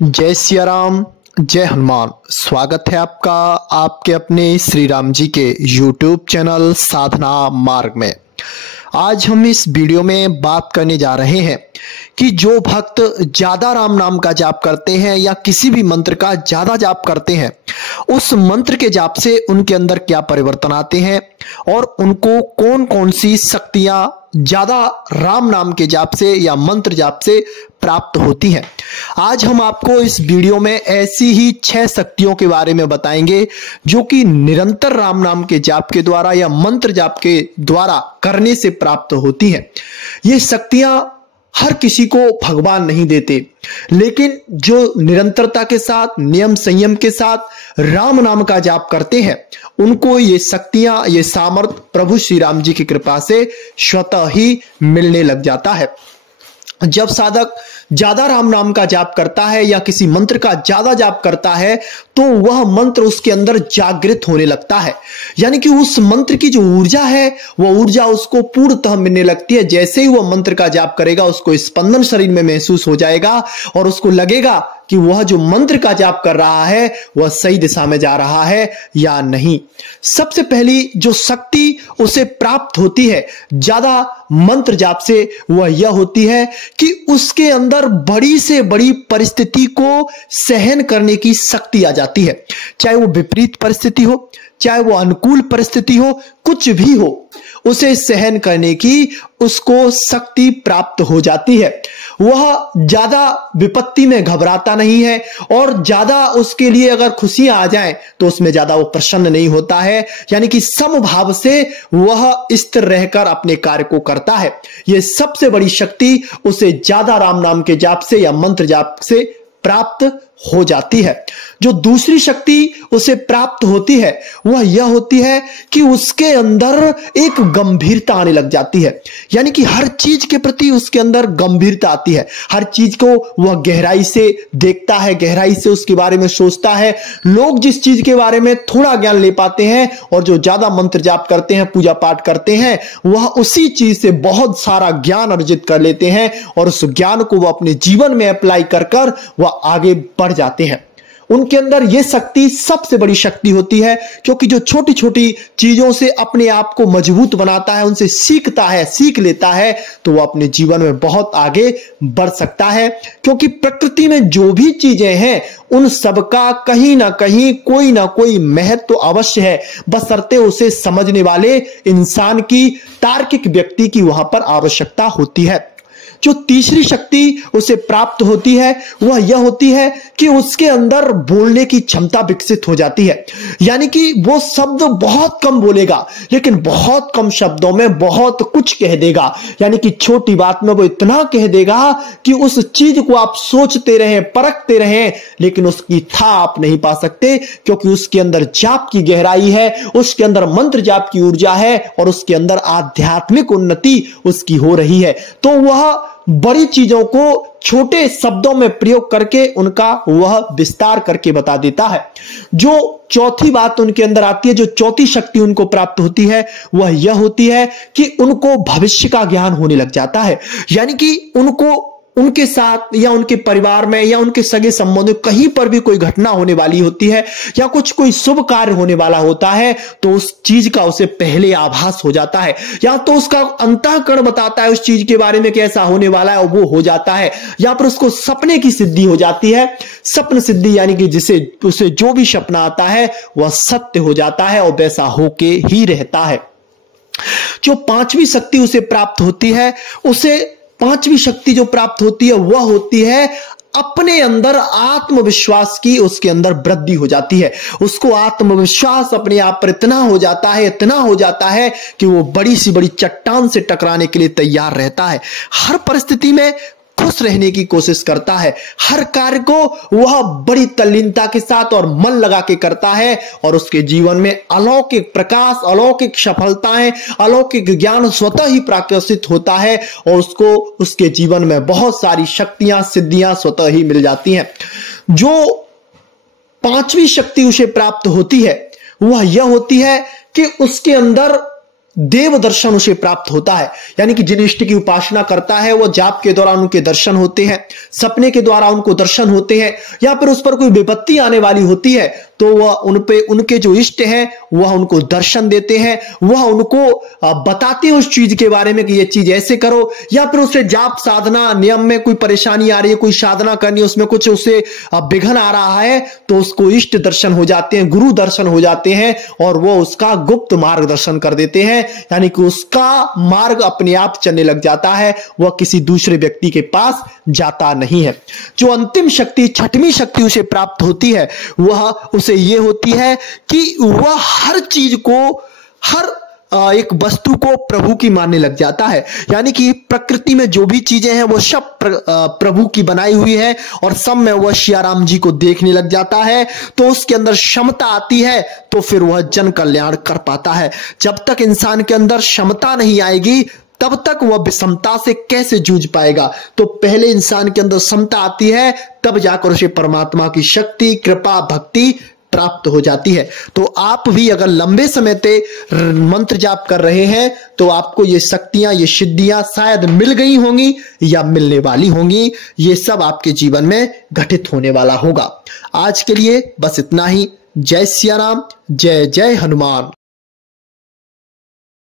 जय सिया राम, जय हनुमान। स्वागत है आपका आपके अपने श्री राम जी के YouTube चैनल साधना मार्ग में। आज हम इस वीडियो में बात करने जा रहे हैं कि जो भक्त ज्यादा राम नाम का जाप करते हैं या किसी भी मंत्र का ज्यादा जाप करते हैं, उस मंत्र के जाप से उनके अंदर क्या परिवर्तन आते हैं और उनको कौन कौन सी शक्तियां ज्यादा राम नाम के जाप से या मंत्र जाप से प्राप्त होती हैं। आज हम आपको इस वीडियो में ऐसी ही 6 शक्तियों के बारे में बताएंगे जो कि निरंतर राम नाम के जाप के द्वारा या मंत्र जाप के द्वारा करने से प्राप्त होती हैं। ये शक्तियां हर किसी को भगवान नहीं देते, लेकिन जो निरंतरता के साथ, नियम संयम के साथ राम नाम का जाप करते हैं, उनको ये शक्तियां, ये सामर्थ प्रभु श्री राम जी की कृपा से स्वतः ही मिलने लग जाता है। जब साधक ज्यादा राम नाम का जाप करता है या किसी मंत्र का ज्यादा जाप करता है, तो वह मंत्र उसके अंदर जागृत होने लगता है। यानी कि उस मंत्र की जो ऊर्जा है, वह ऊर्जा उसको पूर्णतः मिलने लगती है। जैसे ही वह मंत्र का जाप करेगा, उसको स्पंदन शरीर में महसूस हो जाएगा और उसको लगेगा कि वह जो मंत्र का जाप कर रहा है वह सही दिशा में जा रहा है या नहीं। सबसे पहली जो शक्ति उसे प्राप्त होती है ज्यादा मंत्र जाप से, वह यह होती है कि उसके अंदर बड़ी से बड़ी परिस्थिति को सहन करने की शक्ति आ जाती है। चाहे वो विपरीत परिस्थिति हो, चाहे वो अनुकूल परिस्थिति हो, कुछ भी हो, उसे सहन करने की उसको शक्ति प्राप्त हो जाती है। वह ज्यादा विपत्ति में घबराता नहीं है और ज्यादा उसके लिए अगर खुशियां आ जाएं तो उसमें ज्यादा वो प्रसन्न नहीं होता है। यानी कि समभाव से वह स्थिर रहकर अपने कार्य को करता है। यह सबसे बड़ी शक्ति उसे ज्यादा राम नाम के जाप से या मंत्र जाप से प्राप्त हो जाती है। जो दूसरी शक्ति उसे प्राप्त होती है वह यह होती है कि उसके अंदर एक गंभीरता आने लग जाती है। यानी कि हर चीज के प्रति उसके अंदर गंभीरता आती है। हर चीज को वह गहराई से देखता है, गहराई से उसके बारे में सोचता है। लोग जिस चीज के बारे में थोड़ा ज्ञान ले पाते हैं और जो ज्यादा मंत्र जाप करते हैं, पूजा पाठ करते हैं, वह उसी चीज से बहुत सारा ज्ञान अर्जित कर लेते हैं और उस ज्ञान को वह अपने जीवन में अप्लाई कर वह आगे बढ़ जाते हैं। उनके अंदर यह शक्ति सबसे बड़ी शक्ति होती है, क्योंकि जो छोटी छोटी चीजों से अपने आप को मजबूत बनाता है, उनसे सीखता है, सीख लेता है, तो वह अपने जीवन में बहुत आगे बढ़ सकता है। क्योंकि प्रकृति में जो भी चीजें हैं उन सबका कहीं ना कोई महत्व तो अवश्य है, बशर्ते उसे समझने वाले इंसान की, तार्किक व्यक्ति की वहां पर आवश्यकता होती है। जो तीसरी शक्ति उसे प्राप्त होती है वह यह होती है कि उसके अंदर बोलने की क्षमता विकसित हो जाती है। यानी कि वो शब्द बहुत कम बोलेगा, लेकिन बहुत कम शब्दों में बहुत कुछ कह देगा। यानी कि छोटी बात में वो इतना कह देगा कि उस चीज को आप सोचते रहें, परखते रहें, लेकिन उसकी था आप नहीं पा सकते, क्योंकि उसके अंदर जाप की गहराई है, उसके अंदर मंत्र जाप की ऊर्जा है और उसके अंदर आध्यात्मिक उन्नति उसकी हो रही है। तो वह बड़ी चीजों को छोटे शब्दों में प्रयोग करके उनका वह विस्तार करके बता देता है। जो चौथी बात उनके अंदर आती है, जो चौथी शक्ति उनको प्राप्त होती है, वह यह होती है कि उनको भविष्य का ज्ञान होने लग जाता है। यानी कि उनको उनके साथ या उनके परिवार में या उनके सगे संबंध में कहीं पर भी कोई घटना होने वाली होती है या कोई शुभ कार्य होने वाला होता है, तो उस चीज का उसे पहले आभास हो जाता है, या तो उसका अंतःकरण बताता है उस चीज के बारे में कैसा होने वाला है, वो हो जाता है, या फिर उसको सपने की सिद्धि हो जाती है। सपन सिद्धि यानी कि जिसे उसे जो भी सपना आता है वह सत्य हो जाता है और वैसा होके ही रहता है। जो पांचवी शक्ति उसे प्राप्त होती है, पांचवी शक्ति जो प्राप्त होती है वह होती है अपने अंदर आत्मविश्वास की, उसके अंदर वृद्धि हो जाती है। उसको आत्मविश्वास अपने आप पर इतना हो जाता है कि वो बड़ी सी बड़ी चट्टान से टकराने के लिए तैयार रहता है। हर परिस्थिति में खुश रहने की कोशिश करता है। हर कार्य को वह बड़ी तल्लीनता के साथ और मन लगा के करता है और उसके जीवन में अलौकिक प्रकाश, अलौकिक सफलताएं, अलौकिक ज्ञान स्वतः ही प्रकाशित होता है और उसको उसके जीवन में बहुत सारी शक्तियां, सिद्धियां स्वतः ही मिल जाती हैं। जो पांचवी शक्ति उसे प्राप्त होती है वह यह होती है कि उसके अंदर देव दर्शन उसे प्राप्त होता है। यानी कि जिन इष्ट की उपासना करता है वो जाप के दौरान उनके दर्शन होते हैं, सपने के द्वारा उनको दर्शन होते हैं, या फिर उस पर कोई विपत्ति आने वाली होती है तो वह उनके जो इष्ट हैं वह उनको दर्शन देते हैं, वह उनको बताते हैं उस चीज के बारे में कि ये चीज ऐसे करो, या फिर उसे जाप साधना नियम में कोई परेशानी आ रही है, कोई साधना करनी है, उसमें कुछ उसे विघ्न आ रहा है तो उसको इष्ट दर्शन हो जाते हैं, गुरु दर्शन हो जाते हैं और वो उसका गुप्त मार्गदर्शन कर देते हैं। यानी कि उसका मार्ग अपने आप चलने लग जाता है, वह किसी दूसरे व्यक्ति के पास जाता नहीं है। जो अंतिम शक्ति, छठवीं शक्ति उसे प्राप्त होती है वह उसे यह होती है कि वह हर चीज को, हर एक वस्तु को प्रभु की मानने लग जाता है। यानी कि प्रकृति में जो भी चीजें हैं वो सब प्रभु की बनाई हुई है और सब में वह सियाराम जी को देखने लग जाता है, तो उसके अंदर क्षमता आती है तो फिर वह जन कल्याण कर पाता है। जब तक इंसान के अंदर क्षमता नहीं आएगी तब तक वह विषमता से कैसे जूझ पाएगा। तो पहले इंसान के अंदर क्षमता आती है तब जाकर उसे परमात्मा की शक्ति, कृपा, भक्ति प्राप्त हो जाती है। तो आप भी अगर लंबे समय से मंत्र जाप कर रहे हैं तो आपको ये शक्तियां, ये सिद्धियां शायद मिल गई होंगी या मिलने वाली होंगी। ये सब आपके जीवन में घटित होने वाला होगा। आज के लिए बस इतना ही। जय सिया राम, जय जय हनुमान।